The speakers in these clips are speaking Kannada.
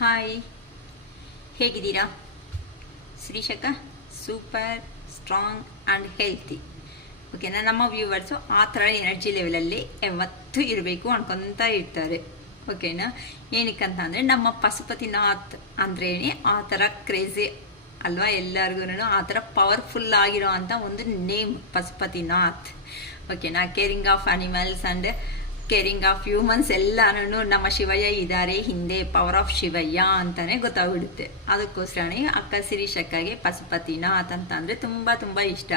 ಹಾಯ್, ಹೇಗಿದ್ದೀರಾ? ಶ್ರೀಶಕ ಸೂಪರ್ ಸ್ಟ್ರಾಂಗ್ ಆ್ಯಂಡ್ ಹೆಲ್ತಿ. ಓಕೆನಾ? ನಮ್ಮ ವ್ಯೂವರ್ಸು ಆ ಥರ ಎನರ್ಜಿ ಲೆವೆಲಲ್ಲಿ ಯಾವತ್ತೂ ಇರಬೇಕು ಅನ್ಕೊತಾ ಇರ್ತಾರೆ. ಓಕೆನಾ? ಏನಕ್ಕಂತ ಅಂದರೆ ನಮ್ಮ ಪಶುಪತಿನಾಥ್ ಅಂದ್ರೇ ಆ ಥರ ಕ್ರೇಜಿ ಅಲ್ವಾ ಎಲ್ಲರಿಗೂ. ಆ ಥರ ಪವರ್ಫುಲ್ ಆಗಿರೋ ಅಂಥ ಒಂದು ನೇಮ್ ಪಶುಪತಿನಾಥ್. ಓಕೆನಾ? Caring of animals and caring of humans ಎಲ್ಲಾನು ನಮ್ಮ ಶಿವಯ್ಯ ಇದ್ದಾರೆ ಹಿಂದೆ. ಪವರ್ ಆಫ್ ಶಿವಯ್ಯ ಅಂತಾನೆ ಗೊತ್ತಾಗ್ಬಿಡುತ್ತೆ. ಅದಕ್ಕೋಸ್ಕರನೇ ಅಕ್ಕ ಶಿರೀಷಕ್ಕಾಗೆ ಪಶುಪತಿನಾಥ್ ಅಂತ ಅಂದರೆ ತುಂಬ ತುಂಬ ಇಷ್ಟ.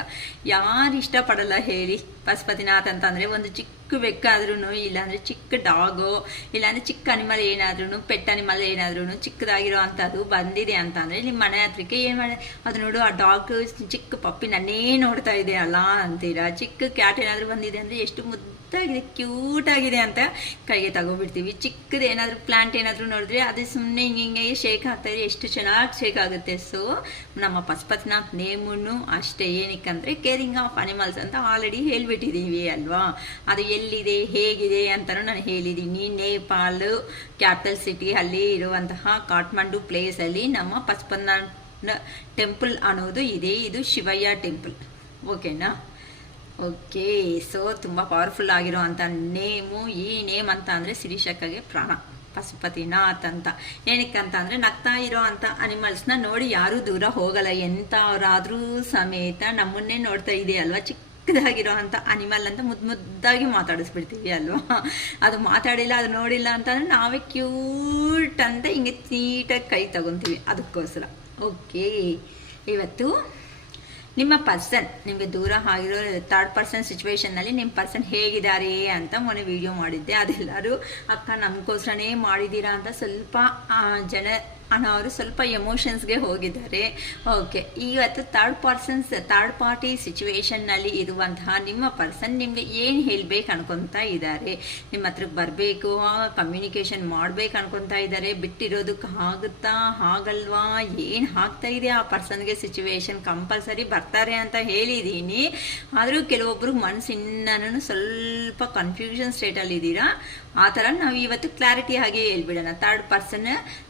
ಯಾರು ಇಷ್ಟಪಡಲ್ಲ ಹೇಳಿ? ಪಶುಪತಿನಾಥ್ ಅಂತಂದರೆ ಒಂದು ಚಿಕ್ಕ ಬೆಕ್ಕಾದ್ರೂ, ಇಲ್ಲಾಂದರೆ ಚಿಕ್ಕ ಡಾಗೋ, ಇಲ್ಲಾಂದರೆ ಚಿಕ್ಕ ಅನಿಮಲ್ ಏನಾದ್ರೂ, ಪೆಟ್ ಅನಿಮಲ್ ಏನಾದ್ರೂ ಚಿಕ್ಕದಾಗಿರೋ ಅಂಥದ್ದು ಬಂದಿದೆ ಅಂತ ಅಂದರೆ ನಿಮ್ಮ ಮನೆ ಹತ್ರಕ್ಕೆ ಏನು ಮಾಡಿ ಅದು ನೋಡು, ಆ ಡಾಗ್ ಚಿಕ್ಕ ಪಪ್ಪಿ ನನ್ನೇ ನೋಡ್ತಾ ಇದೆ ಅಲ್ಲ ಅಂತೀರಾ. ಚಿಕ್ಕ ಕ್ಯಾಟ್ ಏನಾದರೂ ಬಂದಿದೆ ಅಂದರೆ ಎಷ್ಟು ಮುದ್ದಾಗಿದೆ, ಕ್ಯೂಟ್ ಆಗಿದೆ ಅಂತ ಕೈಗೆ ತಗೋಬಿಡ್ತೀವಿ. ಚಿಕ್ಕದು ಏನಾದರೂ ಪ್ಲಾಂಟ್ ಏನಾದರೂ ನೋಡಿದ್ರೆ ಅದು ಸುಮ್ಮನೆ ಹಿಂಗೆ ಶೇಕ್ ಆಗ್ತಾಯಿದೆ, ಎಷ್ಟು ಚೆನ್ನಾಗಿ ಶೇಕ್ ಆಗುತ್ತೆ. ಸೊ ನಮ್ಮ ಪಶುಪತಿನಾಥ್ ನೇಮನ್ನು ಅಷ್ಟೇ. ಏನಕ್ಕಂದರೆ ಕೇರಿಂಗ್ ಆಫ್ ಅನಿಮಲ್ಸ್ ಅಂತ ಆಲ್ರೆಡಿ ಹೇಳ್ಬಿಟ್ಟಿದ್ದೀವಿ ಅಲ್ವಾ. ಅದು ಎಲ್ಲಿದೆ ಹೇಗಿದೆ ಅಂತಲೂ ನಾನು ಹೇಳಿದ್ದೀನಿ. ನೇಪಾಳ ಕ್ಯಾಪಿಟಲ್ ಸಿಟಿ ಅಲ್ಲಿ ಇರುವಂತಹ ಕಾಠ್ಮಂಡು ಪ್ಲೇಸಲ್ಲಿ ನಮ್ಮ ಪಶುಪತಿನಾಥ್ ಟೆಂಪಲ್ ಅನ್ನೋದು ಇದೆ. ಇದು ಶಿವಯ್ಯ ಟೆಂಪಲ್. ಓಕೆನಾ? ಓಕೆ. ಸೊ ತುಂಬ ಪವರ್ಫುಲ್ ಆಗಿರೋ ಅಂಥ ನೇಮು. ಈ ನೇಮ್ ಅಂತ ಅಂದರೆ ಶಿರೀಷಕ್ಕಾಗೆ ಪ್ರಾಣ, ಪಶುಪತಿನಾಥ್ ಅಂತ. ಏನಕ್ಕಂತ ಅಂದರೆ ನಗ್ತಾ ಇರೋ ಅಂಥ ಅನಿಮಲ್ಸ್ನ ನೋಡಿ ಯಾರೂ ದೂರ ಹೋಗಲ್ಲ. ಎಂಥವರಾದರೂ ಸಮೇತ ನಮ್ಮನ್ನೇ ನೋಡ್ತಾ ಇದೆ ಅಲ್ವಾ. ಚಿಕ್ಕದಾಗಿರೋ ಅಂಥ ಅನಿಮಲ್ ಅಂತ ಮುದ್ದಾಗಿ ಮಾತಾಡಿಸ್ಬಿಡ್ತೀವಿ ಅಲ್ವಾ. ಅದು ಮಾತಾಡಿಲ್ಲ, ಅದು ನೋಡಿಲ್ಲ ಅಂತಂದರೆ ನಾವೇ ಕ್ಯೂಟ್ ಅಂತ ಹಿಂಗೆ ನೀಟಾಗಿ ಕೈ ತಗೊತೀವಿ. ಅದಕ್ಕೋಸ್ಕರ ಓಕೆ. ಇವತ್ತು ನಿಮ್ಮ ಪರ್ಸನ್ ನಿಮಗೆ ದೂರ ಆಗಿರೋ ಥರ್ಡ್ ಪರ್ಸನ್ ಸಿಚುವೇಶನ್ನಲ್ಲಿ ನಿಮ್ಮ ಪರ್ಸನ್ ಹೇಗಿದ್ದಾರೆ ಅಂತ ಮೊನ್ನೆ ವಿಡಿಯೋ ಮಾಡಿದ್ದೆ. ಅದೆಲ್ಲರೂ ಅಕ್ಕ ನಮಗೋಸ್ಕರನೇ ಮಾಡಿದ್ದೀರಾ ಅಂತ ಸ್ವಲ್ಪ ಜನ ಅವರು ಸ್ವಲ್ಪ ಎಮೋಷನ್ಸ್ಗೆ ಹೋಗಿದ್ದಾರೆ. ಓಕೆ. ಇವತ್ತು ಥರ್ಡ್ ಪಾರ್ಟಿ ಸಿಚುವೇಶನ್ನಲ್ಲಿ ಇರುವಂತಹ ನಿಮ್ಮ ಪರ್ಸನ್ ನಿಮಗೆ ಏನು ಹೇಳಬೇಕು ಅನ್ಕೊತಾ ಇದ್ದಾರೆ, ನಿಮ್ಮ ಹತ್ರಕ್ಕೆ ಬರಬೇಕು, ಕಮ್ಯುನಿಕೇಷನ್ ಮಾಡ್ಬೇಕು ಅನ್ಕೊತಾ ಇದ್ದಾರೆ. ಬಿಟ್ಟಿರೋದಕ್ಕೆ ಆಗುತ್ತಾ ಆಗಲ್ವಾ, ಏನು ಆಗ್ತಾ ಇದೆ ಆ ಪರ್ಸನ್ಗೆ ಸಿಚುವೇಶನ್, ಕಂಪಲ್ಸರಿ ಬರ್ತಾರೆ ಅಂತ ಹೇಳಿದ್ದೀನಿ. ಆದರೂ ಕೆಲವೊಬ್ಬರು ಮನಸ್ಸಿನ್ನೂ ಸ್ವಲ್ಪ ಕನ್ಫ್ಯೂಷನ್ ಸ್ಟೇಟಲ್ಲಿ ಇದ್ದೀರಾ. ಆ ಥರ ನಾವು ಇವತ್ತು ಕ್ಲಾರಿಟಿ ಆಗಿ ಹೇಳ್ಬಿಡೋಣ.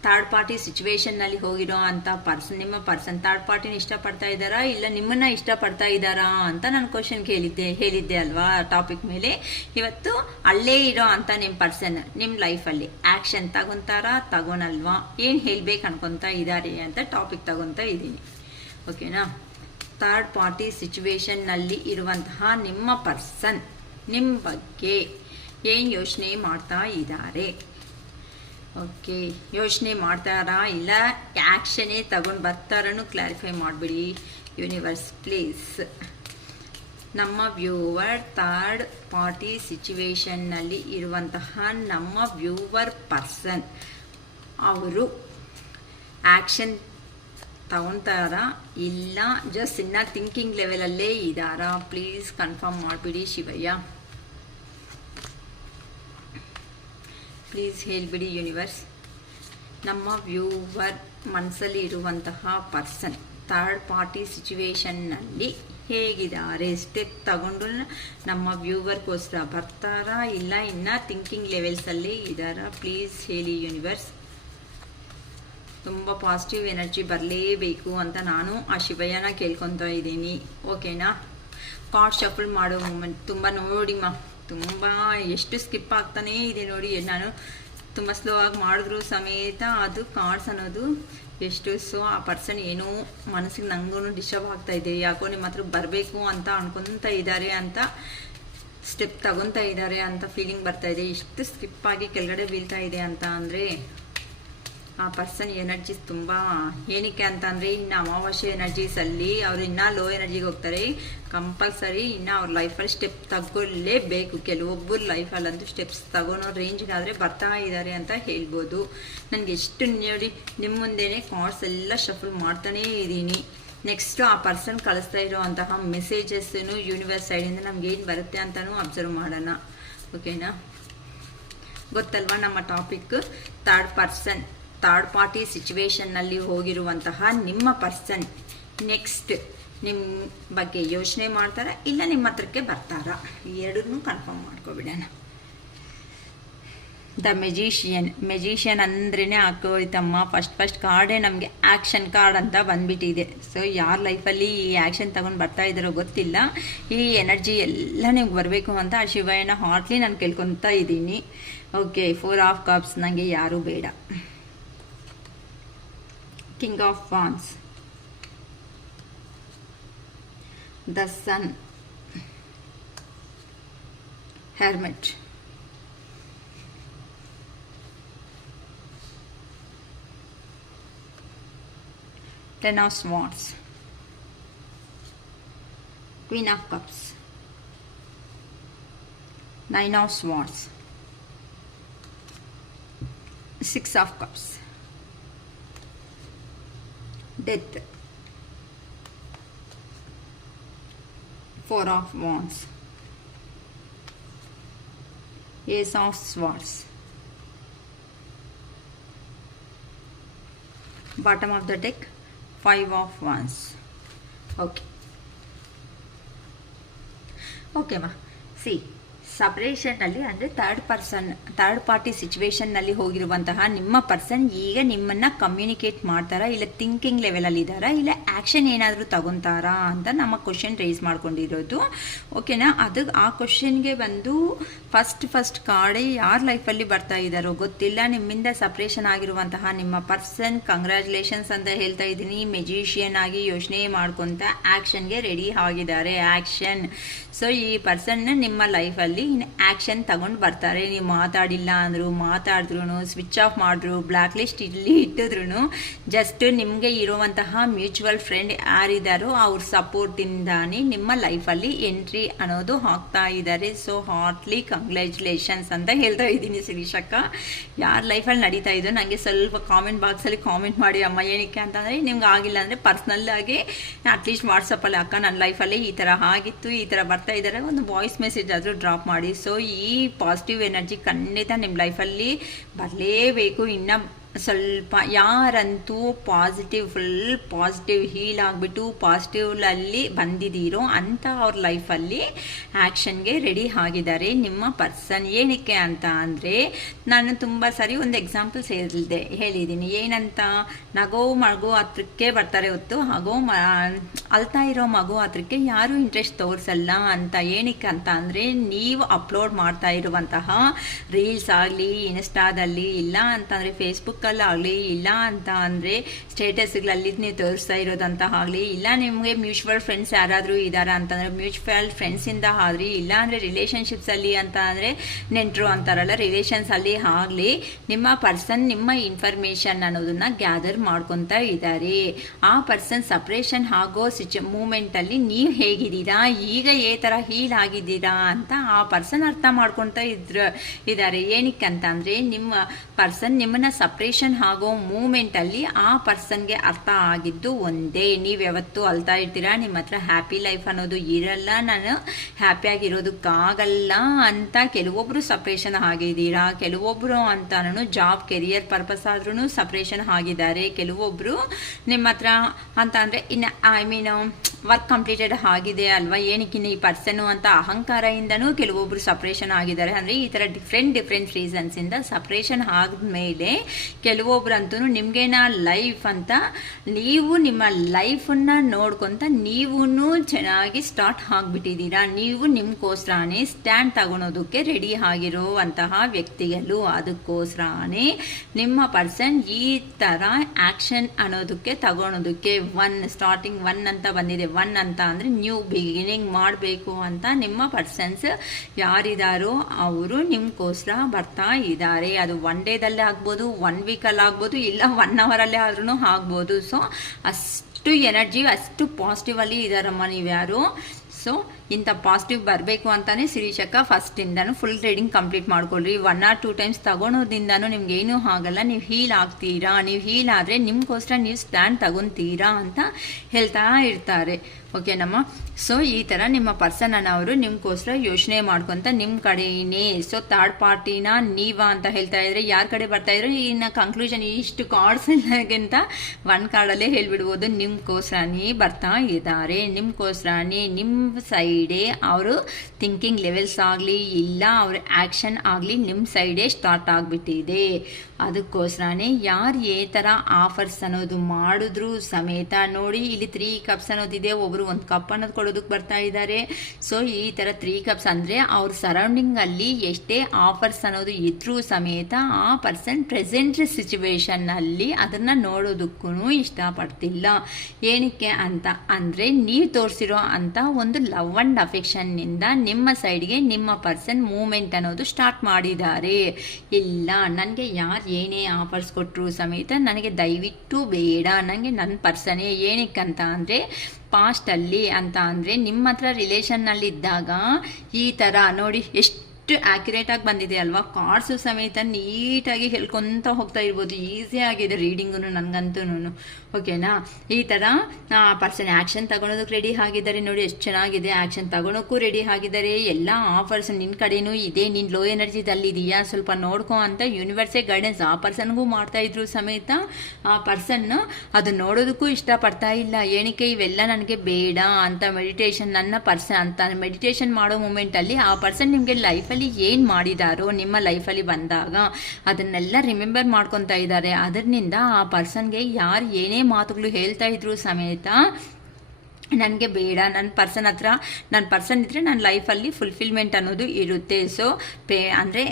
ಥರ್ಡ್ ಪಾರ್ಟಿ ಸಿಚುವೇಶನ್ನಲ್ಲಿ ಹೋಗಿರೋ ಅಂಥ ಪರ್ಸನ್, ನಿಮ್ಮ ಪರ್ಸನ್ ಥರ್ಡ್ ಪಾರ್ಟಿನ ಇಷ್ಟಪಡ್ತಾ ಇದ್ದಾರಾ ಇಲ್ಲ ನಿಮ್ಮನ್ನ ಇಷ್ಟಪಡ್ತಾ ಇದ್ದಾರಾ ಅಂತ ನಾನು ಕ್ವಶನ್ ಹೇಳಿದ್ದೆ ಅಲ್ವಾ ಟಾಪಿಕ್ ಮೇಲೆ. ಇವತ್ತು ಅಲ್ಲೇ ಇರೋ ಅಂಥ ನಿಮ್ಮ ಪರ್ಸನ್ ನಿಮ್ಮ ಲೈಫಲ್ಲಿ ಆ್ಯಕ್ಷನ್ ತಗೊನಲ್ವಾ, ಏನು ಹೇಳ್ಬೇಕು ಅನ್ಕೊತಾ ಇದ್ದಾರೆ ಅಂತ ಟಾಪಿಕ್ ತಗೊತಾ ಇದ್ದೀನಿ. ಓಕೆನಾ? ಥರ್ಡ್ ಪಾರ್ಟಿ ಸಿಚುವೇಶನ್ನಲ್ಲಿ ಇರುವಂತಹ ನಿಮ್ಮ ಪರ್ಸನ್ ನಿಮ್ಮ ಬಗ್ಗೆ ಏನು ಯೋಚನೆ ಮಾಡ್ತಾ ಇದ್ದಾರೆ? ಓಕೆ. ಯೋಚನೆ ಮಾಡ್ತಾರಾ ಇಲ್ಲ ಆ್ಯಕ್ಷನೇ ತಗೊಂಡು ಬರ್ತಾರನ್ನು ಕ್ಲಾರಿಫೈ ಮಾಡಿಬಿಡಿ ಯೂನಿವರ್ಸ್ ಪ್ಲೀಸ್. ನಮ್ಮ ವ್ಯೂವರ್ ಥರ್ಡ್ ಪಾರ್ಟಿ ಸಿಚುವೇಶನ್ನಲ್ಲಿ ಇರುವಂತಹ ನಮ್ಮ ವ್ಯೂವರ್ ಪರ್ಸನ್ ಅವರು ಆ್ಯಕ್ಷನ್ ತಗೊತಾರಾ ಇಲ್ಲ ಜಸ್ಟ್ ಇನ್ನ ಥಿಂಕಿಂಗ್ ಲೆವೆಲಲ್ಲೇ ಇದ್ದಾರಾ? ಪ್ಲೀಸ್ ಕನ್ಫರ್ಮ್ ಮಾಡಿಬಿಡಿ ಶಿವಯ್ಯ. ಪ್ಲೀಸ್ ಹೇಳಿಬಿಡಿ ಯೂನಿವರ್ಸ್. ನಮ್ಮ ವ್ಯೂವರ್ ಮನಸ್ಸಲ್ಲಿ ಇರುವಂತಹ ಪರ್ಸನ್ ಥರ್ಡ್ ಪಾರ್ಟಿ ಸಿಚುವೇಶನ್ನಲ್ಲಿ ಹೇಗಿದ್ದಾರೆ? ಸ್ಟೆಪ್ ತಗೊಂಡು ನಮ್ಮ ವ್ಯೂವರ್ಗೋಸ್ಕರ ಬರ್ತಾರಾ ಇಲ್ಲ ಇನ್ನು ಥಿಂಕಿಂಗ್ ಲೆವೆಲ್ಸಲ್ಲಿ ಇದ್ದಾರಾ? ಪ್ಲೀಸ್ ಹೇಳಿ ಯೂನಿವರ್ಸ್. ತುಂಬ ಪಾಸಿಟಿವ್ ಎನರ್ಜಿ ಬರಲೇಬೇಕು ಅಂತ ನಾನು ಆ ಶಿವಯ್ಯನ ಕೇಳ್ಕೊತಾ ಇದ್ದೀನಿ. ಓಕೆನಾ? ಕಾರ್ಡ್ ಶಫಲ್ ಮಾಡೋ ಮೂಮೆಂಟ್ ತುಂಬ ನೋಡಿಮ್ಮ, ತುಂಬ ಎಷ್ಟು ಸ್ಕಿಪ್ ಆಗ್ತಾನೇ ಇದೆ ನೋಡಿ. ನಾನು ತುಂಬ ಸ್ಲೋ ಆಗಿ ಮಾಡಿದ್ರು ಸಮೇತ ಅದು ಕಾರ್ಡ್ಸ್ ಅನ್ನೋದು ಎಷ್ಟು. ಸೊ ಆ ಪರ್ಸನ್ ಏನೋ ಮನಸ್ಸಿಗೆ ನನಗೂ ಡಿಸ್ಟರ್ಬ್ ಆಗ್ತಾ ಇದೆ, ಯಾಕೋ ನಿಮ್ಮ ಹತ್ರ ಬರಬೇಕು ಅಂತ ಅನ್ಕೊತಾ ಇದ್ದಾರೆ ಅಂತ ಸ್ಟೆಪ್ ತಗೊತಾ ಇದ್ದಾರೆ ಅಂತ ಫೀಲಿಂಗ್ ಬರ್ತಾ ಇದೆ. ಎಷ್ಟು ಸ್ಕಿಪ್ ಆಗಿ ಕೆಳಗಡೆ ಬೀಳ್ತಾ ಇದೆ ಅಂತ ಅಂದರೆ ಆ ಪರ್ಸನ್ ಎನರ್ಜೀಸ್ ತುಂಬ. ಏನಕ್ಕೆ ಅಂತ ಅಂದರೆ ಇನ್ನು ಅಮಾವಾಸ್ಯೆ ಎನರ್ಜೀಸಲ್ಲಿ ಅವರು ಇನ್ನೂ ಲೋ ಎನರ್ಜಿಗೆ ಹೋಗ್ತಾರೆ. ಕಂಪಲ್ಸರಿ ಇನ್ನು ಅವ್ರ ಲೈಫಲ್ಲಿ ಸ್ಟೆಪ್ ತಗೊಳ್ಳೇಬೇಕು. ಕೆಲವೊಬ್ಬರು ಲೈಫಲ್ಲಂತೂ ಸ್ಟೆಪ್ಸ್ ತಗೊಳೋ ರೇಂಜ್ಗಾದರೆ ಬರ್ತಾ ಇದ್ದಾರೆ ಅಂತ ಹೇಳ್ಬೋದು. ನನಗೆ ಎಷ್ಟು ನೋಡಿ ನಿಮ್ಮ ಮುಂದೆನೇ ಕಾರ್ಡ್ಸ್ ಎಲ್ಲ ಶಫಲ್ ಮಾಡ್ತಾನೇ ಇದ್ದೀನಿ. ನೆಕ್ಸ್ಟು ಆ ಪರ್ಸನ್ ಕಳಿಸ್ತಾ ಇರೋ ಅಂತಹ ಮೆಸೇಜಸ್ಸನ್ನು ಯೂನಿವರ್ಸ್ ಸೈಡಿಂದ ನಮಗೇನು ಬರುತ್ತೆ ಅಂತಲೂ ಅಬ್ಸರ್ವ್ ಮಾಡೋಣ. ಓಕೆನಾ? ಗೊತ್ತಲ್ವಾ ನಮ್ಮ ಟಾಪಿಕ್ ಥರ್ಡ್ ಪಾರ್ಟಿ ಸಿಚುವೇಶನ್ನಲ್ಲಿ ಹೋಗಿರುವಂತಹ ನಿಮ್ಮ ಪರ್ಸನ್ ನೆಕ್ಸ್ಟ್ ನಿಮ್ಮ ಬಗ್ಗೆ ಯೋಚನೆ ಮಾಡ್ತಾರಾ ಇಲ್ಲ ನಿಮ್ಮ ಹತ್ರಕ್ಕೆ ಬರ್ತಾರಾ? ಎರಡನ್ನೂ ಕನ್ಫರ್ಮ್ ಮಾಡ್ಕೊಬಿಡೋಣ. ದ ಮೆಜಿಷಿಯನ್ ಅಂದ್ರೇ ಹಾಕೋಯ್ತಮ್ಮ. ಫಸ್ಟ್ ಕಾರ್ಡೇ ನಮಗೆ ಆ್ಯಕ್ಷನ್ ಕಾರ್ಡ್ ಅಂತ ಬಂದ್ಬಿಟ್ಟಿದೆ. ಸೊ ಯಾರ ಲೈಫಲ್ಲಿ ಈ ಆ್ಯಕ್ಷನ್ ತಗೊಂಡು ಬರ್ತಾ ಇದ್ದಾರೋ ಗೊತ್ತಿಲ್ಲ. ಈ ಎನರ್ಜಿ ಎಲ್ಲ ನಿಮ್ಗೆ ಬರಬೇಕು ಅಂತ ಆ ಶಿವಯ್ಯನ ಹಾರ್ಟ್ಲಿ ನಾನು ಕೇಳ್ಕೊತಾ ಇದ್ದೀನಿ. ಓಕೆ, 4 ಆಫ್ ಕಪ್ಸ್ ನನಗೆ ಯಾರೂ ಬೇಡ. King of wands, the sun, hermit, Ten of Swords, Queen of Cups, Nine of Swords, Six of Cups, Death, Four of Wands, Ace of Swords, bottom of the deck, 5 of Wands. Okay ಮಾ, ಸಿ ಸಪ್ರೇಷನ್ನಲ್ಲಿ ಅಂದರೆ ಥರ್ಡ್ ಪಾರ್ಟಿ ಸಿಚುವೇಷನ್ನಲ್ಲಿ ಹೋಗಿರುವಂತಹ ನಿಮ್ಮ ಪರ್ಸನ್ ಈಗ ನಿಮ್ಮನ್ನು ಕಮ್ಯುನಿಕೇಟ್ ಮಾಡ್ತಾರಾ, ಇಲ್ಲ ಥಿಂಕಿಂಗ್ ಲೆವೆಲಲ್ಲಿ ಇದ್ದಾರಾ, ಇಲ್ಲ ಆ್ಯಕ್ಷನ್ ಏನಾದರೂ ತಗೊತಾರಾ ಅಂತ ನಮ್ಮ ಕ್ವಶನ್ ರೈಸ್ ಮಾಡ್ಕೊಂಡಿರೋದು. ಓಕೆನಾ? ಆ ಕ್ವಶನ್ಗೆ ಬಂದು ಫಸ್ಟ್ ಕಾರ್ಡೇ ಯಾರ ಲೈಫಲ್ಲಿ ಬರ್ತಾ ಇದ್ದಾರೋ ಗೊತ್ತಿಲ್ಲ. ನಿಮ್ಮಿಂದ ಸಪ್ರೇಷನ್ ಆಗಿರುವಂತಹ ನಿಮ್ಮ ಪರ್ಸನ್ ಕಂಗ್ರ್ಯಾಚುಲೇಷನ್ಸ್ ಅಂತ ಹೇಳ್ತಾ ಇದ್ದೀನಿ. ಮೆಜಿಷಿಯನ್ ಆಗಿ ಯೋಚನೆ ಮಾಡ್ಕೊತ ಆ್ಯಕ್ಷನ್ಗೆ ರೆಡಿ ಆಗಿದ್ದಾರೆ. ಆ್ಯಕ್ಷನ್. ಸೊ ಈ ಪರ್ಸನ್ ನಿಮ್ಮ ಲೈಫಲ್ಲಿ ಆ್ಯಕ್ಷನ್ ತಗೊಂಡು ಬರ್ತಾರೆ. ನೀವು ಮಾತಾಡಿಲ್ಲ ಅಂದರು, ಮಾತಾಡಿದ್ರು, ಸ್ವಿಚ್ ಆಫ್ ಮಾಡಿದ್ರು, ಬ್ಲ್ಯಾಕ್ ಲಿಸ್ಟ್ ಇಲ್ಲಿ ಇಟ್ಟಿದ್ರು, ಜಸ್ಟ್ ನಿಮಗೆ ಇರುವಂತಹ ಮ್ಯೂಚುವಲ್ ಫ್ರೆಂಡ್ ಯಾರಿದ್ದಾರೋ ಅವ್ರ ಸಪೋರ್ಟಿಂದಾನೇ ನಿಮ್ಮ ಲೈಫಲ್ಲಿ ಎಂಟ್ರಿ ಅನ್ನೋದು ಹಾಕ್ತಾ ಇದ್ದಾರೆ. ಸೊ ಹಾರ್ಟ್ಲಿ ಕಂಗ್ರ್ಯಾಚುಲೇಷನ್ಸ್ ಅಂತ ಹೇಳ್ತಾ ಇದ್ದೀನಿ ಶಿರೀಷಕ್ಕ. ಯಾರ ಲೈಫಲ್ಲಿ ನಡೀತಾ ಇದ್ದೋ ನನಗೆ ಸ್ವಲ್ಪ ಕಾಮೆಂಟ್ ಬಾಕ್ಸಲ್ಲಿ ಕಾಮೆಂಟ್ ಮಾಡಿ ಅಮ್ಮ. ಏನಕ್ಕೆ ಅಂತಂದರೆ ನಿಮ್ಗೆ ಆಗಿಲ್ಲ ಅಂದರೆ ಪರ್ಸ್ನಲ್ಲಾಗಿ ಅಟ್ಲೀಸ್ಟ್ ವಾಟ್ಸಪ್ಪಲ್ಲಿ ಅಕ್ಕ ನನ್ನ ಲೈಫಲ್ಲಿ ಈ ಥರ ಆಗಿತ್ತು, ಈ ಥರ ಬರ್ತಾ ಇದ್ದಾರೆ, ಒಂದು ವಾಯ್ಸ್ ಮೆಸೇಜ್ ಆದರೂ ಡ್ರಾಪ್ ಮಾಡಿ. ಸೊ ಈ ಪಾಸಿಟಿವ್ ಎನರ್ಜಿ ಖಂಡಿತ ನಿಮ್ಮ ಲೈಫಲ್ಲಿ ಬರಲೇಬೇಕು. ಇನ್ನು ಸ್ವಲ್ಪ ಯಾರಂತೂ ಫುಲ್ ಪಾಸಿಟಿವ್ ಹೀಲ್ ಆಗಿಬಿಟ್ಟು ಪಾಸಿಟಿವ್ನಲ್ಲಿ ಬಂದಿದ್ದೀರೋ ಅಂತ ಅವ್ರ ಲೈಫಲ್ಲಿ ಆ್ಯಕ್ಷನ್ಗೆ ರೆಡಿ ಆಗಿದ್ದಾರೆ ನಿಮ್ಮ ಪರ್ಸನ್. ಏನಕ್ಕೆ ಅಂತ ಅಂದರೆ ನಾನು ತುಂಬ ಸರಿ ಒಂದು ಎಕ್ಸಾಂಪಲ್ಸ್ ಹೇಳಿದ್ದೀನಿ. ಏನಂತ, ಮಗು ಹತ್ರಕ್ಕೆ ಬರ್ತಾರೆ ಹೊತ್ತು ಅಳ್ತಾ ಇರೋ ಮಗು ಹತ್ರಕ್ಕೆ ಯಾರೂ ಇಂಟ್ರೆಸ್ಟ್ ತೋರಿಸಲ್ಲ ಅಂತ. ಏನಕ್ಕೆ ಅಂತ ಅಂದರೆ ನೀವು ಅಪ್ಲೋಡ್ ಮಾಡ್ತಾ ಇರುವಂತಹ ರೀಲ್ಸ್ ಆಗಲಿ, ಇನ್ಸ್ಟಾದಲ್ಲಿ, ಇಲ್ಲ ಅಂತಂದರೆ ಫೇಸ್ಬುಕ್ ಆಗಲಿ, ಇಲ್ಲ ಅಂತ ಅಂದರೆ ಸ್ಟೇಟಸ್ಗಳಲ್ಲಿ ನೀವು ತೋರಿಸ್ತಾ ಇರೋದಂತ ಆಗಲಿ, ಇಲ್ಲ ನಿಮಗೆ ಮ್ಯೂಚುವಲ್ ಫ್ರೆಂಡ್ಸ್ ಯಾರಾದರೂ ಇದ್ದಾರಾ ಅಂತಂದರೆ ಮ್ಯೂಚುವಲ್ ಫ್ರೆಂಡ್ಸಿಂದ ಆಗಲಿ, ಇಲ್ಲ ಅಂದರೆ ರಿಲೇಷನ್ಶಿಪ್ಸಲ್ಲಿ ಅಂತ ಅಂದರೆ ನೆಂಟರು ಅಂತಾರಲ್ಲ ರಿಲೇಷನ್ಸಲ್ಲಿ ಆಗಲಿ, ನಿಮ್ಮ ಪರ್ಸನ್ ನಿಮ್ಮ ಇನ್ಫಾರ್ಮೇಷನ್ ಅನ್ನೋದನ್ನು ಗ್ಯಾದರ್ ಮಾಡ್ಕೊತಾ ಇದ್ದಾರೆ. ಆ ಪರ್ಸನ್ ಸಪ್ರೇಷನ್ ಆಗೋ ಮೂಮೆಂಟಲ್ಲಿ ನೀವು ಹೇಗಿದ್ದೀರಾ, ಈಗ ಏ ಥರ ಹೀಲ್ ಆಗಿದ್ದೀರಾ ಅಂತ ಆ ಪರ್ಸನ್ ಅರ್ಥ ಮಾಡ್ಕೊತಾ ಇದ್ದಾರೆ. ಏನಕ್ಕೆ ಅಂತ ಅಂದರೆ ನಿಮ್ಮ ಪರ್ಸನ್ ನಿಮ್ಮನ್ನು ಸಪ್ರೇಷನ್ ಆಗೋ ಮೂಮೆಂಟಲ್ಲಿ ಆ ಪರ್ಸನ್ಗೆ ಅರ್ಥ ಆಗಿದ್ದು ಒಂದೇ, ನೀವು ಯಾವತ್ತೂ ಅಳ್ತಾ ಇರ್ತೀರಾ, ನಿಮ್ಮ ಹತ್ರ ಹ್ಯಾಪಿ ಲೈಫ್ ಅನ್ನೋದು ಇರಲ್ಲ, ನಾನು ಹ್ಯಾಪಿಯಾಗಿರೋದಕ್ಕಾಗಲ್ಲ ಅಂತ ಕೆಲವೊಬ್ಬರು ಸಪ್ರೇಷನ್ ಆಗಿದ್ದೀರಾ. ಕೆಲವೊಬ್ಬರು ಅಂತ ಜಾಬ್ ಕೆರಿಯರ್ ಪರ್ಪಸ್ ಆದ್ರೂ ಸಪ್ರೇಷನ್ ಆಗಿದ್ದಾರೆ. ಕೆಲವೊಬ್ಬರು ನಿಮ್ಮ ಹತ್ರ ಅಂತ ಅಂದರೆ ಇನ್ನು ವರ್ಕ್ ಕಂಪ್ಲೀಟೆಡ್ ಆಗಿದೆ ಅಲ್ವಾ, ಏನಕ್ಕಿನ್ನ ಈ ಪರ್ಸನ್ನು ಅಂತ ಅಹಂಕಾರದಿಂದನೂ ಕೆಲವೊಬ್ಬರು ಸಪ್ರೇಷನ್ ಆಗಿದ್ದಾರೆ. ಅಂದರೆ ಈ ಥರ ಡಿಫ್ರೆಂಟ್ ರೀಸನ್ಸಿಂದ ಸಪ್ರೇಷನ್ ಆದಮೇಲೆ ಕೆಲವೊಬ್ರಂತೂ ನಿಮಗೇನ ಲೈಫ್ ಅಂತ ನೀವು ನಿಮ್ಮ ಲೈಫನ್ನು ನೋಡ್ಕೊತ ನೀವೂ ಚೆನ್ನಾಗಿ ಸ್ಟಾರ್ಟ್ ಆಗಿಬಿಟ್ಟಿದ್ದೀರಾ. ನೀವು ನಿಮ್ಗೋಸ್ಕರನೇ ಸ್ಟ್ಯಾಂಡ್ ತಗೊಳೋದಕ್ಕೆ ರೆಡಿ ಆಗಿರುವಂತಹ ವ್ಯಕ್ತಿಗಳು. ಅದಕ್ಕೋಸ್ಕರನೇ ನಿಮ್ಮ ಪರ್ಸನ್ ಈ ಥರ ಆ್ಯಕ್ಷನ್ ಅನ್ನೋದಕ್ಕೆ ತಗೊಳೋದಕ್ಕೆ ಸ್ಟಾರ್ಟಿಂಗ್ 1 ಅಂತ ಬಂದಿದೆ. 1 ಅಂತ ಅಂದರೆ ನ್ಯೂ ಬಿಗಿನಿಂಗ್ ಮಾಡಬೇಕು ಅಂತ ನಿಮ್ಮ ಪರ್ಸನ್ಸ್ ಯಾರಿದ್ದಾರೋ ಅವರು ನಿಮ್ಗೋಸ್ಕರ ಬರ್ತಾ ಇದ್ದಾರೆ. ಅದು 1 ಡೇದಲ್ಲೇ ಆಗ್ಬೋದು, 1 ವೀಕಲ್ಲಿ ಆಗ್ಬೋದು, ಇಲ್ಲ 1 ಅವರಲ್ಲೇ ಆದ್ರೂ ಆಗ್ಬೋದು. ಸೊ ಅಷ್ಟು ಎನರ್ಜಿ, ಅಷ್ಟು ಪಾಸಿಟಿವಲ್ಲಿ ಇದ್ದಾರಮ್ಮ ನೀವ್ಯಾರು. ಸೊ ಇಂಥ ಪಾಸಿಟಿವ್ ಬರಬೇಕು ಅಂತಲೇ ಶಿರೀಷಕ್ಕ ಫಸ್ಟಿಂದನೂ ಫುಲ್ ರೀಡಿಂಗ್ ಕಂಪ್ಲೀಟ್ ಮಾಡ್ಕೊಳ್ರಿ. 1 or 2 ಟೈಮ್ಸ್ ತಗೊಳೋದ್ರಿಂದನೂ ನಿಮ್ಗೇನೂ ಆಗಲ್ಲ, ನೀವು ಹೀಲ್ ಆಗ್ತೀರಾ. ನೀವು ಹೀಲ್ ಆದರೆ ನಿಮ್ಗೋಸ್ಕರ ನೀವು ಸ್ಟ್ಯಾಂಡ್ ತಗೊತೀರಾ ಅಂತ ಹೇಳ್ತಾ ಇರ್ತಾರೆ. ಓಕೆನಮ್ಮ. ಸೊ ಈ ಥರ ನಿಮ್ಮ ಪರ್ಸನನ್ನು ಅವರು ನಿಮ್ಗೋಸ್ಕರ ಯೋಚನೆ ಮಾಡ್ಕೊತ ನಿಮ್ಮ ಕಡೆಯೇ. ಸೊ ಥರ್ಡ್ ಪಾರ್ಟಿನ ನೀವಾ ಅಂತ ಹೇಳ್ತಾ ಇದ್ರೆ ಯಾರ ಕಡೆ ಬರ್ತಾ ಇದ್ರು, ಇನ್ನು ಕನ್ಕ್ಲೂಷನ್ ಇಷ್ಟು ಕಾರ್ಡ್ಸ್ಗಿಂತ 1 ಕಾರ್ಡಲ್ಲೇ ಹೇಳ್ಬಿಡ್ಬೋದು. ನಿಮ್ಗೋಸ್ಕರನೇ ಬರ್ತಾ ಇದ್ದಾರೆ, ನಿಮ್ಗೋಸ್ಕರನೇ ನಿಮ್ಮ ಸೈಡ್ ಸೈಡೇ ಅವರು ಥಿಂಕಿಂಗ್ ಲೆವೆಲ್ಸ್ ಆಗಲಿ ಇಲ್ಲ ಅವ್ರ ಆ್ಯಕ್ಷನ್ ಆಗಲಿ ನಿಮ್ಮ ಸೈಡೇ ಸ್ಟಾರ್ಟ್ ಆಗಿಬಿಟ್ಟಿದೆ. ಅದಕ್ಕೋಸ್ಕರನೇ ಯಾರು ಈ ಥರ ಆಫರ್ಸ್ ಅನ್ನೋದು ಮಾಡಿದ್ರು ಸಮೇತ ನೋಡಿ, ಇಲ್ಲಿ 3 ಕಪ್ಸ್ ಅನ್ನೋದಿದೆ, ಒಬ್ಬರು 1 ಕಪ್ ಅನ್ನೋದು ಕೊಡೋದಕ್ಕೆ ಬರ್ತಾ ಇದ್ದಾರೆ. ಸೊ ಈ ಥರ 3 ಕಪ್ಸ್ ಅಂದರೆ ಅವ್ರ ಸರೌಂಡಿಂಗಲ್ಲಿ ಎಷ್ಟೇ ಆಫರ್ಸ್ ಅನ್ನೋದು ಇದ್ರೂ ಸಮೇತ ಆ ಪರ್ಸನ್ ಪ್ರೆಸೆಂಟ್ ಸಿಚುವೇಶನ್ನಲ್ಲಿ ಅದನ್ನು ನೋಡೋದಕ್ಕೂ ಇಷ್ಟಪಡ್ತಿಲ್ಲ. ಏನಕ್ಕೆ ಅಂತ ಅಂದರೆ ನೀವು ತೋರಿಸಿರೋ ಅಂತ ಒಂದು ಲವ್ ಆ್ಯಂಡ್ ಅಫೆಕ್ಷನ್ನಿಂದ ನಿಮ್ಮ ಸೈಡ್ಗೆ ನಿಮ್ಮ ಪರ್ಸನ್ ಮೂಮೆಂಟ್ ಅನ್ನೋದು ಸ್ಟಾರ್ಟ್ ಮಾಡಿದ್ದಾರೆ. ಇಲ್ಲ, ನನಗೆ ಯಾರು ಏನೇ ಆಫರ್ಸ್ ಕೊಟ್ಟರು ಸಮೇತ ನನಗೆ ದಯವಿಟ್ಟು ಬೇಡ, ನನಗೆ ನನ್ನ ಪರ್ಸನೇ. ಏನಕ್ಕಂತ ಅಂದರೆ ಪಾಸ್ಟಲ್ಲಿ ಅಂತ ಅಂದರೆ ನಿಮ್ಮ ಹತ್ರ ರಿಲೇಷನ್ನಲ್ಲಿದ್ದಾಗ ಈ ಥರ ನೋಡಿ ಎಷ್ಟು ಆ್ಯಕ್ಯುರೇಟಾಗಿ ಬಂದಿದೆ ಅಲ್ವಾ. ಕಾರ್ಡ್ಸು ಸಮೇತ ನೀಟಾಗಿ ಹೇಳ್ಕೊತ ಹೋಗ್ತಾ ಇರ್ಬೋದು, ಈಸಿ ಆಗಿದೆ ರೀಡಿಂಗು ನನಗಂತೂ. ಓಕೆನಾ, ಈ ಥರ ಪರ್ಸನ್ ಆ್ಯಕ್ಷನ್ ತಗೊಳೋದಕ್ಕೆ ರೆಡಿ ಆಗಿದ್ದಾರೆ. ನೋಡಿ ಎಷ್ಟು ಚೆನ್ನಾಗಿದೆ, ಆ್ಯಕ್ಷನ್ ತಗೊಳೋಕ್ಕೂ ರೆಡಿ ಆಗಿದ್ದಾರೆ. ಎಲ್ಲ ಆಫರ್ಸ್ ನಿನ್ನ ಕಡೆನೂ ಇದೆ, ನೀನು ಲೋ ಎನರ್ಜಿದಲ್ಲಿದೆಯಾ ಸ್ವಲ್ಪ ನೋಡ್ಕೊ ಅಂತ ಯೂನಿವರ್ಸೇ ಗೈಡೆನ್ಸ್ ಆ ಪರ್ಸನ್ಗೂ ಮಾಡ್ತಾಯಿದ್ರು ಸಮೇತ ಆ ಪರ್ಸನ್ನು ಅದು ನೋಡೋದಕ್ಕೂ ಇಷ್ಟಪಡ್ತಾ ಇಲ್ಲ. ಏನಕ್ಕೆ ಇವೆಲ್ಲ ನನಗೆ ಬೇಡ ಅಂತ ಮೆಡಿಟೇಷನ್ ನನ್ನ ಪರ್ಸನ್ ಅಂತ ಮೆಡಿಟೇಷನ್ ಮಾಡೋ ಮೂಮೆಂಟಲ್ಲಿ ಆ ಪರ್ಸನ್ ನಿಮಗೆ ಲೈಫಲ್ಲಿ ಏನು ಮಾಡಿದಾರೋ ನಿಮ್ಮ ಲೈಫಲ್ಲಿ ಬಂದಾಗ ಅದನ್ನೆಲ್ಲ ರಿಮೆಂಬರ್ ಮಾಡ್ಕೊತಾ ಇದ್ದಾರೆ. ಅದರಿಂದ ಆ ಪರ್ಸನ್ಗೆ ಯಾರು ಏನೇ ಮಾತುಗಳು ಹೇಳ್ತಾ ಇದ್ರು ಸಮೇತ ನನಗೆ ಬೇಡ, ನನ್ನ ಪರ್ಸನ್ ಹತ್ರ ನನ್ನ ಪರ್ಸನ್ ಇದ್ದರೆ ನನ್ನ ಲೈಫಲ್ಲಿ ಫುಲ್ಫಿಲ್ಮೆಂಟ್ ಅನ್ನೋದು ಇರುತ್ತೆ. ಸೊ ಅಂದರೆ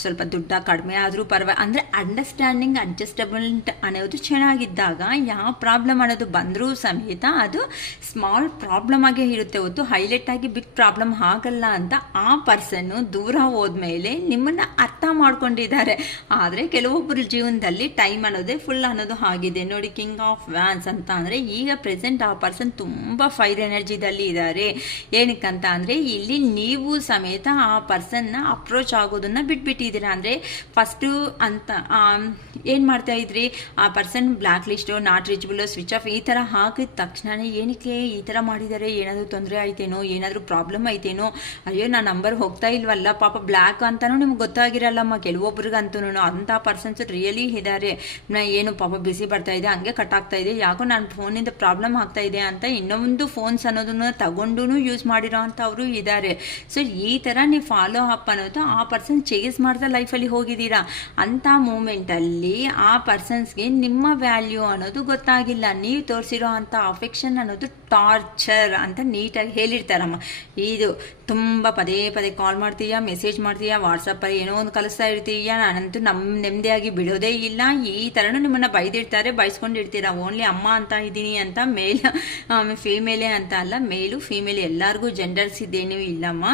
ಸ್ವಲ್ಪ ದುಡ್ಡ ಕಡಿಮೆ ಆದರೂ ಅಂದರೆ ಅಂಡರ್ಸ್ಟ್ಯಾಂಡಿಂಗ್ ಅಡ್ಜಸ್ಟಬಲ್ಟ್ ಅನ್ನೋದು ಚೆನ್ನಾಗಿದ್ದಾಗ ಯಾವ ಪ್ರಾಬ್ಲಮ್ ಅನ್ನೋದು ಬಂದರೂ ಸಮೇತ ಅದು ಸ್ಮಾಲ್ ಪ್ರಾಬ್ಲಮ್ ಆಗೇ ಇರುತ್ತೆ ಹೊತ್ತು ಹೈಲೈಟ್ ಆಗಿ ಬಿಗ್ ಪ್ರಾಬ್ಲಮ್ ಆಗಲ್ಲ ಅಂತ ಆ ಪರ್ಸನ್ನು ದೂರ ಹೋದ್ಮೇಲೆ ನಿಮ್ಮನ್ನು ಅರ್ಥ ಮಾಡ್ಕೊಂಡಿದ್ದಾರೆ. ಆದರೆ ಕೆಲವೊಬ್ಬರ ಜೀವನದಲ್ಲಿ ಟೈಮ್ ಅನ್ನೋದೇ ಫುಲ್ ಅನ್ನೋದು ಆಗಿದೆ. ನೋಡಿ, ಕಿಂಗ್ ಆಫ್ ವ್ಯಾನ್ಸ್ ಅಂತ ಅಂದರೆ ಈಗ ಪ್ರೆಸೆಂಟ್ ಆ ಪರ್ಸನ್ ತುಂಬ ಫೈರ್ ಎನರ್ಜಿದಲ್ಲಿ ಇದ್ದಾರೆ. ಏನಕ್ಕಂತ ಅಂದರೆ ಇಲ್ಲಿ ನೀವು ಸಮೇತ ಆ ಪರ್ಸನ್ನ ಅಪ್ರೋಚ್ ಆಗೋದನ್ನು ಬಿಟ್ಬಿಟ್ಟಿದ್ದೀರಾ. ಅಂದರೆ ಫಸ್ಟು ಅಂತ ಏನು ಮಾಡ್ತಾ ಇದ್ರಿ, ಆ person black list, not reachable, switch off ಈ ಥರ ಹಾಕಿದ ತಕ್ಷಣ ಏನಕ್ಕೆ ಈ ಥರ ಮಾಡಿದ್ದಾರೆ, ಏನಾದರೂ ತೊಂದರೆ ಆಯ್ತೇನೋ, ಏನಾದರೂ ಪ್ರಾಬ್ಲಮ್ ಐತೇನೋ, ಅಯ್ಯೋ ನನ್ನ ನಂಬರ್ ಹೋಗ್ತಾ ಇಲ್ವಲ್ಲ ಪಾಪ ಬ್ಲ್ಯಾಕ್ ಅಂತಲೂ ನಿಮ್ಗೆ ಗೊತ್ತಾಗಿರಲ್ಲಮ್ಮ ಕೆಲವೊಬ್ರಿಗಂತೂ. ಅಂಥ ಪರ್ಸನ್ಸ್ ರಿಯಲಿ ಇದ್ದಾರೆ. ಏನು ಪಾಪ ಬಿಸಿ ಬರ್ತಾ ಇದೆ, ಹಂಗೆ ಕಟ್ ಆಗ್ತಾ ಇದೆ, ಯಾಕೋ ನನ್ನ ಫೋನಿಂದ ಪ್ರಾಬ್ಲಮ್ ಆಗ್ತಾ ಇದೆ ಅಂತ ಇನ್ನೊಂದು ಫೋನ್ಸ್ ಅನ್ನೋದನ್ನ ತಗೊಂಡು ಯೂಸ್ ಮಾಡಿರೋ ಅಂಥವರು ಇದ್ದಾರೆ. ಸೊ ಈ ಥರ ನೀವು ಫಾಲೋ ಅಪ್ ಅನ್ನೋದು ಆ ಪರ್ಸನ್ ಚೇಸ್ ಮಾಡ್ತಾ ಲೈಫಲ್ಲಿ ಹೋಗಿದ್ದೀರಾ. ಅಂಥ ಮೂಮೆಂಟಲ್ಲಿ ಆ ಪರ್ಸನ್ಸ್ಗೆ ನಿಮ್ಮ ವ್ಯಾಲ್ಯೂ ಅನ್ನೋದು ಗೊತ್ತಾಗಿಲ್ಲ. ನೀವು ತೋರಿಸಿರೋ ಅಂಥ ಅಫೆಕ್ಷನ್ ಅನ್ನೋದು ಟಾರ್ಚರ್ ಅಂತ ನೀಟಾಗಿ ಹೇಳಿರ್ತಾರಮ್ಮ. ಇದು ತುಂಬ ಪದೇ ಪದೇ ಕಾಲ್ ಮಾಡ್ತೀಯಾ, ಮೆಸೇಜ್ ಮಾಡ್ತೀಯಾ, ವಾಟ್ಸಪ್ಪಲ್ಲಿ ಏನೋ ಒಂದು ಕಲಿಸ್ತಾ ಇರ್ತೀಯಾ, ನಾನಂತೂ ನೆಮ್ಮದಿಯಾಗಿ ಬಿಡೋದೇ ಇಲ್ಲ, ಈ ಥರನೂ ನಿಮ್ಮನ್ನು ಬೈದಿರ್ತಾರೆ, ಬೈಸ್ಕೊಂಡಿರ್ತೀರಾ. ಓನ್ಲಿ ಅಮ್ಮ ಅಂತ ಇದ್ದೀನಿ ಅಂತ ಮೇಲ್ ಫೀಮೇಲೇ ಅಂತ ಅಲ್ಲ, ಮೇಲು ಫೀಮೇಲ್ ಎಲ್ಲರಿಗೂ ಜೆಂಡರ್ಸ್ ಇದೇನೂ ಇಲ್ಲಮ್ಮ.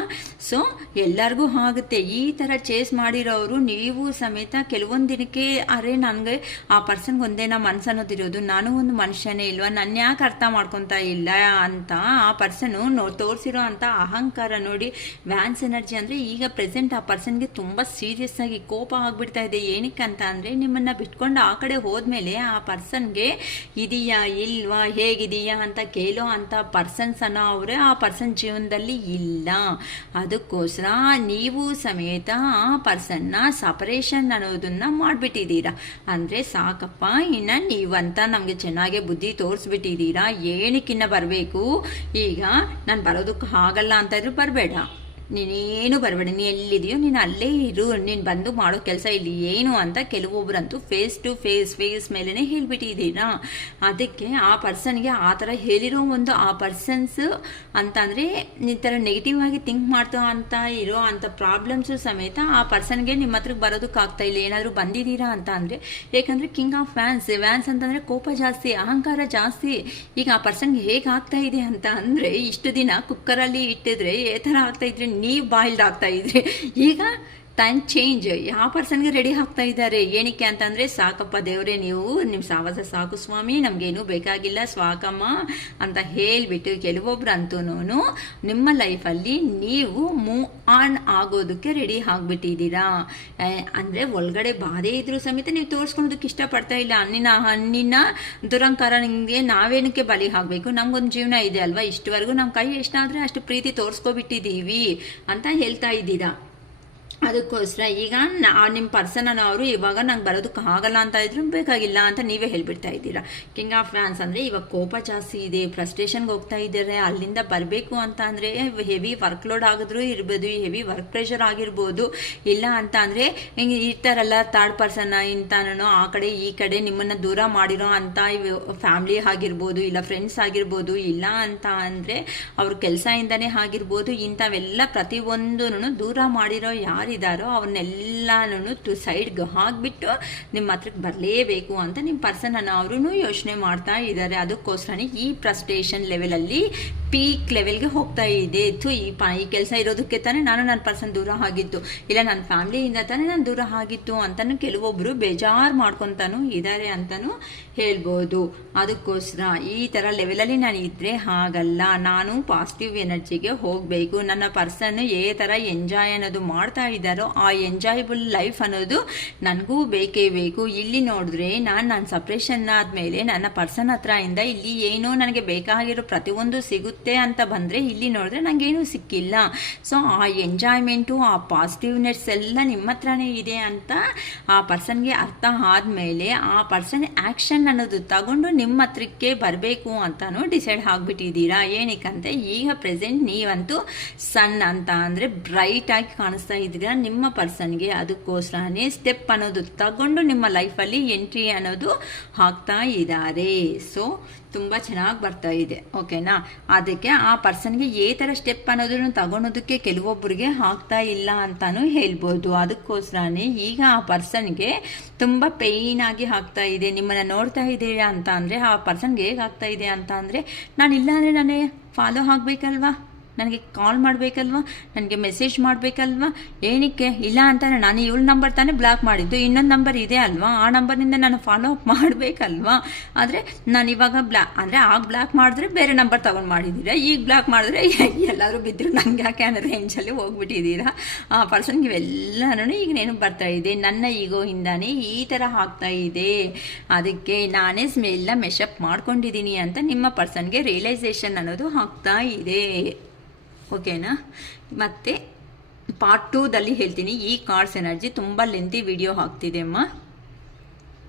ಸೊ ಎಲ್ಲರಿಗೂ ಆಗುತ್ತೆ. ಈ ಥರ ಚೇಸ್ ಮಾಡಿರೋರು ನೀವು ಸಮೇತ ಕೆಲವೊಂದು ದಿನಕ್ಕೆ ಅರೆ ನನಗೆ ಆ ಪರ್ಸನ್ಗೆ ಒಂದೇನೋ ಮನಸ್ಸು ಅನ್ನೋದಿರೋದು, ನಾನು ಒಂದು ಮನುಷ್ಯನೇ ಇಲ್ವಾ, ನನ್ನ ಯಾಕೆ ಅರ್ಥ ಮಾಡ್ಕೊತಾ ಇಲ್ಲ ಅಂತ ಆ ಪರ್ಸನು ತೋರಿಸಿರೋ ಅಂಥ ಅಹಂಕಾರ ನೋಡಿ. ವ್ಯಾನ್ಸ್ ಎನರ್ಜಿ ಅಂದರೆ ಈಗ ಪ್ರೆಸೆಂಟ್ ಆ ಪರ್ಸನ್ಗೆ ತುಂಬ ಸೀರಿಯಸ್ ಆಗಿ ಕೋಪ ಆಗಿಬಿಡ್ತಾ ಇದೆ. ಏನಕ್ಕೆ ಅಂತ ಅಂದರೆ ನಿಮ್ಮನ್ನು ಬಿಟ್ಕೊಂಡು ಆ ಕಡೆ ಹೋದ್ಮೇಲೆ ಆ ಪರ್ಸನ್ಗೆ ಇದೆಯಾ ಇಲ್ವಾ, ಹೇಗಿದೆಯಾ ಅಂತ ಕೇಳೋ ಅಂಥ ಪರ್ಸನ್ಸ್ ಅನ್ನೋ ಅವರೇ ಆ ಪರ್ಸನ್ ಜೀವನದಲ್ಲಿ ಇಲ್ಲ. ಅದಕ್ಕೋಸ್ಕರ ನೀವು ಸಮೇತ ಆ ಪರ್ಸನ್ನ ಸಪರೇಷನ್ ಅನ್ನೋದನ್ನ ಮಾಡಿಬಿಟ್ಟಿದ್ದೀರಾ. ಅಂದರೆ ಸಾಕಪ್ಪ, ಇನ್ನು ನೀವಂತ ನಮಗೆ ಚೆನ್ನಾಗೆ ಬುದ್ಧಿ ತೋರಿಸ್ಬಿಟ್ಟಿದ್ದೀರಾ, ಏನಕ್ಕಿನ್ನ ಬರಬೇಕು, ಈಗ ನಾನು ಬರೋದಕ್ಕೆ ಆಗಲ್ಲ ಅಂತ ಇದ್ರು ಬರಬೇಡ, ನೀನೇನು ಬರಬೇಡ, ನೀನು ಎಲ್ಲಿದೆಯೋ ನೀನು ಅಲ್ಲೇ ಇರು, ನೀನು ಬಂದು ಮಾಡೋ ಕೆಲಸ ಇಲ್ಲಿ ಏನು ಅಂತ ಕೆಲವೊಬ್ಬರಂತೂ ಫೇಸ್ ಟು ಫೇಸ್ ಮೇಲೇ ಹೇಳಿಬಿಟ್ಟಿದ್ದೀರಾ. ಅದಕ್ಕೆ ಆ ಪರ್ಸನ್ಗೆ ಆ ಥರ ಹೇಳಿರೋ ಒಂದು ಆ ಪರ್ಸನ್ಸ್ ಅಂತಂದರೆ ಈ ಥರ ನೆಗೆಟಿವ್ ಆಗಿ ಥಿಂಕ್ ಮಾಡ್ತಾ ಅಂತ ಇರೋ ಅಂಥ ಪ್ರಾಬ್ಲಮ್ಸು ಸಮೇತ ಆ ಪರ್ಸನ್ಗೆ ನಿಮ್ಮ ಹತ್ರಕ್ಕೆ ಬರೋದಕ್ಕಾಗ್ತಾ ಇಲ್ಲ. ಏನಾದರೂ ಬಂದಿದ್ದೀರಾ ಅಂತ ಅಂದರೆ, ಏಕೆಂದರೆ ಕಿಂಗ್ ಆಫ್ ವ್ಯಾನ್ಸ್ ಅಂತಂದರೆ ಕೋಪ ಜಾಸ್ತಿ, ಅಹಂಕಾರ ಜಾಸ್ತಿ. ಈಗ ಆ ಪರ್ಸನ್ಗೆ ಹೇಗೆ ಆಗ್ತಾ ಇದೆ ಅಂತ ಅಂದರೆ, ಇಷ್ಟು ದಿನ ಕುಕ್ಕರಲ್ಲಿ ಇಟ್ಟಿದ್ರೆ ಈ ಥರ ಆಗ್ತಾಯಿದ್ರೆ ನೀವು ಬಾಯ್ಲ್ಡ್ ಆಗ್ತಾ ಇದ್ರಿ, ಈಗ ಟೈಮ್ ಚೇಂಜ್, ಯಾವ ಪರ್ಸನ್ಗೆ ರೆಡಿ ಆಗ್ತಾ ಇದ್ದಾರೆ. ಏನಕ್ಕೆ ಅಂತಂದರೆ, ಸಾಕಪ್ಪ ದೇವರೇ, ನೀವು ನಿಮ್ಮ ಸಾವಾಸ ಸಾಕು ಸ್ವಾಮಿ, ನಮಗೇನು ಬೇಕಾಗಿಲ್ಲ ಸ್ವಾಕಮ್ಮ ಅಂತ ಹೇಳಿಬಿಟ್ಟು ಕೆಲವೊಬ್ರಂತೂ ನಿಮ್ಮ ಲೈಫಲ್ಲಿ ನೀವು ಮೂವ್ ಆನ್ ಆಗೋದಕ್ಕೆ ರೆಡಿ ಆಗಿಬಿಟ್ಟಿದ್ದೀರಾ. ಅಂದರೆ ಒಳಗಡೆ ಬಾಧೆ ಇದ್ರೂ ಸಮೇತ ನೀವು ತೋರಿಸ್ಕೊಳೋದಕ್ಕೆ ಇಷ್ಟಪಡ್ತಾ ಇಲ್ಲ. ಹಣ್ಣಿನ ದುರಂಕಾರ, ನಿಮಗೆ ನಾವೇನಕ್ಕೆ ಬಲಿ ಆಗಬೇಕು, ನಮಗೊಂದು ಜೀವನ ಇದೆ ಅಲ್ವಾ, ಇಷ್ಟವರೆಗೂ ನಮ್ಮ ಕೈ ಎಷ್ಟಾದರೆ ಅಷ್ಟು ಪ್ರೀತಿ ತೋರಿಸ್ಕೊಬಿಟ್ಟಿದ್ದೀವಿ ಅಂತ ಹೇಳ್ತಾ ಇದ್ದೀರಾ. ಅದಕ್ಕೋಸ್ಕರ ಈಗ ನಿಮ್ಮ ಪರ್ಸನ್ ಅವರು ಇವಾಗ ನಂಗೆ ಬರೋದಕ್ಕೆ ಆಗಲ್ಲ ಅಂತ ಇದ್ರು ಬೇಕಾಗಿಲ್ಲ ಅಂತ ನೀವೇ ಹೇಳ್ಬಿಡ್ತಾ ಇದ್ದೀರಾ. ಕಿಂಗ್ ಆಫ್ ಫ್ಯಾನ್ಸ್ ಅಂದರೆ ಇವಾಗ ಕೋಪ ಜಾಸ್ತಿ ಇದೆ, ಫ್ರಸ್ಟ್ರೇಷನ್ಗೆ ಹೋಗ್ತಾ ಇದ್ದಾರೆ. ಅಲ್ಲಿಂದ ಬರಬೇಕು ಅಂತ ಅಂದರೆ ಹೆವಿ ವರ್ಕ್ ಲೋಡ್ ಆಗಿದ್ರು ಇರ್ಬೋದು, ಹೆವಿ ವರ್ಕ್ ಪ್ರೆಷರ್ ಆಗಿರ್ಬೋದು. ಇಲ್ಲ ಅಂತ ಅಂದರೆ ಹಿಂಗೆ ಇರ್ತಾರಲ್ಲ ಥರ್ಡ್ ಪರ್ಸನ್ ಇಂತಾನು ಆ ಕಡೆ ಈ ಕಡೆ ನಿಮ್ಮನ್ನು ದೂರ ಮಾಡಿರೋ ಅಂತ ಫ್ಯಾಮ್ಲಿ ಆಗಿರ್ಬೋದು, ಇಲ್ಲ ಫ್ರೆಂಡ್ಸ್ ಆಗಿರ್ಬೋದು, ಇಲ್ಲ ಅಂತ ಅಂದರೆ ಅವ್ರ ಕೆಲಸದಿಂದನೇ ಆಗಿರ್ಬೋದು. ಇಂಥವೆಲ್ಲ ಪ್ರತಿಯೊಂದೂ ದೂರ ಮಾಡಿರೋ ಯಾರಿದ್ದಾರೋ ಅವ್ರನ್ನೆಲ್ಲಾನು ಸೈಡ್ಗೆ ಹಾಕ್ಬಿಟ್ಟು ನಿಮ್ಮ ಹತ್ರಕ್ಕೆ ಬರಲೇಬೇಕು ಅಂತ ನಿಮ್ಮ ಪರ್ಸನ್ ಅವರು ಯೋಚನೆ ಮಾಡ್ತಾ ಇದ್ದಾರೆ. ಅದಕ್ಕೋಸ್ಕರನೇ ಈ ಫ್ರಸ್ಟ್ರೇಷನ್ ಲೆವೆಲಲ್ಲಿ ಪೀಕ್ ಲೆವೆಲ್ಗೆ ಹೋಗ್ತಾ ಇದೆ. ಈ ಕೆಲಸ ಇರೋದಕ್ಕೆ ತಾನೇ ನಾನು ನನ್ನ ಪರ್ಸನ್ ದೂರ ಆಗಿತ್ತು, ಇಲ್ಲ ನನ್ನ ಫ್ಯಾಮಿಲಿಯಿಂದ ತಾನೇ ನಾನು ದೂರ ಆಗಿತ್ತು ಅಂತಲೂ ಕೆಲವೊಬ್ಬರು ಬೇಜಾರು ಮಾಡ್ಕೊತಾನು ಇದ್ದಾರೆ ಅಂತಲೂ ಹೇಳ್ಬೋದು. ಅದಕ್ಕೋಸ್ಕರ ಈ ಥರ ಲೆವೆಲಲ್ಲಿ ನಾನು ಇದ್ದರೆ ಹಾಗಲ್ಲ, ನಾನು ಪಾಸಿಟಿವ್ ಎನರ್ಜಿಗೆ ಹೋಗಬೇಕು. ನನ್ನ ಪರ್ಸನ್ ಏ ಥರ ಎಂಜಾಯ್ ಅನ್ನೋದು ಮಾಡ್ತಾ ಇದ್ದಾರೋ ಆ ಎಂಜಾಯಬಲ್ ಲೈಫ್ ಅನ್ನೋದು ನನಗೂ ಬೇಕೇ ಬೇಕು. ಇಲ್ಲಿ ನೋಡಿದ್ರೆ ನಾನು ಸಪ್ರೇಷನ್ ಆದಮೇಲೆ ನನ್ನ ಪರ್ಸನ್ ಹತ್ರದಿಂದ ಇಲ್ಲಿ ಏನೋ ನನಗೆ ಬೇಕಾಗಿರೋ ಪ್ರತಿಯೊಂದು ಸಿಗುತ್ತೆ ಅಂತ ಬಂದರೆ ಇಲ್ಲಿ ನೋಡಿದ್ರೆ ನನಗೇನೂ ಸಿಕ್ಕಿಲ್ಲ. ಸೊ ಆ ಎಂಜಾಯ್ಮೆಂಟು, ಆ ಪಾಸಿಟಿವ್ನೆಸ್ ಎಲ್ಲ ನಿಮ್ಮ ಹತ್ರನೇ ಇದೆ ಅಂತ ಆ ಪರ್ಸನ್ಗೆ ಅರ್ಥ ಆದಮೇಲೆ ಆ ಪರ್ಸನ್ ಆ್ಯಕ್ಷನ್ ಅನ್ನೋದು ತಗೊಂಡು ನಿಮ್ಮ ಹತ್ರಕ್ಕೆ ಬರಬೇಕು ಅಂತಾನು ಡಿಸೈಡ್ ಆಗಿಬಿಟ್ಟಿದ್ದೀರಾ. ಏನಕ್ಕಂತೆ ಈಗ ಪ್ರೆಸೆಂಟ್ ನೀವಂತೂ ಸನ್ ಅಂತ ಅಂದರೆ ಬ್ರೈಟ್ ಆಗಿ ಕಾಣಿಸ್ತಾ ಇದ್ದೀರಾ ನಿಮ್ಮ ಪರ್ಸನ್ಗೆ. ಅದಕ್ಕೋಸ್ಕರನೇ ಸ್ಟೆಪ್ ಅನ್ನೋದು ತಗೊಂಡು ನಿಮ್ಮ ಲೈಫಲ್ಲಿ ಎಂಟ್ರಿ ಅನ್ನೋದು ಹಾಕ್ತಾ ಇದ್ದಾರೆ. ಸೊ ತುಂಬ ಚೆನ್ನಾಗಿ ಬರ್ತಾ ಇದೆ, ಓಕೆನಾ. ಅದಕ್ಕೆ ಆ ಪರ್ಸನ್ಗೆ ಏ ಥರ ಸ್ಟೆಪ್ ಅನ್ನೋದನ್ನು ತಗೊಳೋದಕ್ಕೆ ಕೆಲವೊಬ್ಬರಿಗೆ ಆಗ್ತಾ ಇಲ್ಲ ಅಂತಾನು ಹೇಳ್ಬೋದು. ಅದಕ್ಕೋಸ್ಕರನೇ ಈಗ ಆ ಪರ್ಸನ್ಗೆ ತುಂಬ ಪೇಯ್ನ್ ಆಗಿ ಆಗ್ತಾ ಇದೆ. ನಿಮ್ಮನ್ನು ನೋಡ್ತಾ ಇದ್ದೀರಾ ಅಂತ ಅಂದರೆ ಆ ಪರ್ಸನ್ಗೆ ಹೇಗೆ ಆಗ್ತಾ ಇದೆ ಅಂತ ಅಂದರೆ, ನಾನು ಇಲ್ಲ ಅಂದರೆ ನಾನೇ ಫಾಲೋ ಆಗಬೇಕಲ್ವಾ, ನನಗೆ ಕಾಲ್ ಮಾಡಬೇಕಲ್ವ, ನನಗೆ ಮೆಸೇಜ್ ಮಾಡಬೇಕಲ್ವ, ಏನಕ್ಕೆ ಇಲ್ಲ ಅಂತಾನೆ ನಾನು ಇವಳ ನಂಬರ್ ತಾನೇ ಬ್ಲಾಕ್ ಮಾಡಿದ್ದು, ಇನ್ನೊಂದು ನಂಬರ್ ಇದೆ ಅಲ್ವಾ, ಆ ನಂಬರ್ನಿಂದ ನಾನು ಫಾಲೋ ಅಪ್ ಮಾಡಬೇಕಲ್ವಾ. ಆದರೆ ನಾನು ಇವಾಗ ಅಂದರೆ ಆಗ ಬ್ಲಾಕ್ ಮಾಡಿದ್ರೆ ಬೇರೆ ನಂಬರ್ ತೊಗೊಂಡು ಮಾಡಿದ್ದೀರಾ, ಈಗ ಬ್ಲಾಕ್ ಮಾಡಿದ್ರೆ ಎಲ್ಲರೂ ಬಿದ್ದರು ನನಗೆ ಯಾಕೆ ಅನ್ನೋ ರೇಂಜಲ್ಲಿ ಹೋಗ್ಬಿಟ್ಟಿದ್ದೀರಾ. ಆ ಪರ್ಸನ್ಗೆ ಇವೆಲ್ಲನೂ ಈಗ ನೆನಪು ಬರ್ತಾ ಇದೆ, ನನ್ನ ಈಗೋಯಿಂದಾನೇ ಈ ಥರ ಆಗ್ತಾ ಇದೆ, ಅದಕ್ಕೆ ನಾನೇ ಎಲ್ಲ ಮೆಶಪ್ ಮಾಡ್ಕೊಂಡಿದ್ದೀನಿ ಅಂತ ನಿಮ್ಮ ಪರ್ಸನ್ಗೆ ರಿಯಲೈಸೇಷನ್ ಅನ್ನೋದು ಆಗ್ತಾ ಇದೆ, ಓಕೆನಾ. ಮತ್ತು ಪಾರ್ಟ್ 2ದಲ್ಲಿ ಹೇಳ್ತೀನಿ. ಈ ಕಾರ್ಡ್ಸ್ ಎನರ್ಜಿ ತುಂಬ ಲೆಂತಿ ವಿಡಿಯೋ ಆಗ್ತಿದೆ ಅಮ್ಮ.